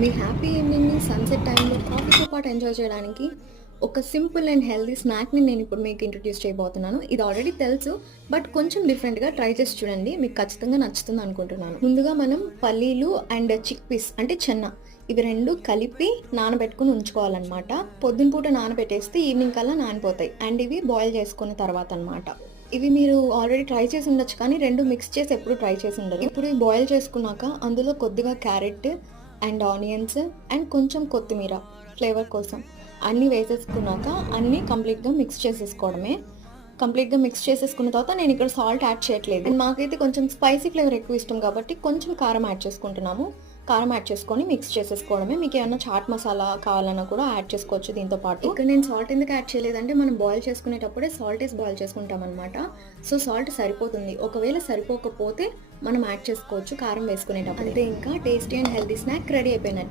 మీ happy ఈవినింగ్‌ని sunset టైమ్‌లో కాఫీతో పాటు enjoy చేయడానికి ఒక సింపుల్ అండ్ హెల్తీ స్నాక్‌ని నేనిప్పుడు మీకు ఇంట్రొడ్యూస్ చేయబోతున్నాను. ఇది ఆల్రెడీ తెలుసు. బట్ కొంచెం డిఫరెంట్‌గా ట్రై చేసి చూడండి. మీకు ఖచ్చితంగా నచ్చుతుందనుకుంటున్నాను. ముందుగా మనం పల్లీలు అండ్ చిక్ పీస్ అంటే చెన్న ఇవి 2 కలిపి నానబెట్టుకొని ఉంచుకోవాలనమాట. పొద్దున పూట నానబెట్టేస్తే ఈవినింగ్ కల్లా నానిపోతాయి. అండ్ ఇవి బాయిల్ చేసుకున్న తర్వాతనమాట. ఇవి మీరు ఆల్రెడీ ట్రై చేసి ఉండొచ్చు కానీ 2 మిక్స్ చేసి ఎప్పుడు ట్రై చేసి ఉండరు. ఇప్పుడు ఇవి బాయిల్ చేసుకున్నాక అందులో కొద్దిగా క్యారెట్ అండ్ ఆనియన్స్ అండ్ కొంచెం కొత్తిమీర ఫ్లేవర్ కోసం అన్నీ వేసేసుకున్నాక అన్నీ కంప్లీట్‌గా మిక్స్ చేసేసుకోవడమే. కంప్లీట్‌గా మిక్స్ చేసేసుకున్న తర్వాత నేనిక్కడ సాల్ట్ యాడ్ చేయట్లేదు. అండ్ మాకైతే కొంచెం స్పైసీ ఫ్లేవర్ ఎక్కువ ఇష్టం కాబట్టి కొంచెం కారం యాడ్ చేసుకుంటున్నాము. కారం యాడ్ చేసుకొని మిక్స్ చేసేసుకోవడమే. మీకేమన్నా చాట్ మసాలా కావాలన్నా కూడా యాడ్ చేసుకోవచ్చు దీంతో పాటు. ఇక్కడ నేను సాల్ట్ ఎందుకు యాడ్ చేయలేదంటే మనం బాయిల్ చేసుకునేటప్పుడే సాల్ట్ ఏసి బాయిల్ చేసుకుంటామనమాట. సో సాల్ట్ సరిపోతుంది. ఒకవేళ సరిపోకపోతే మనం యాడ్ చేసుకోవచ్చు కారం వేసుకునేటప్పుడు. అంతే ఇంకా tasty and healthy snack ready అయిపోయినట్టే.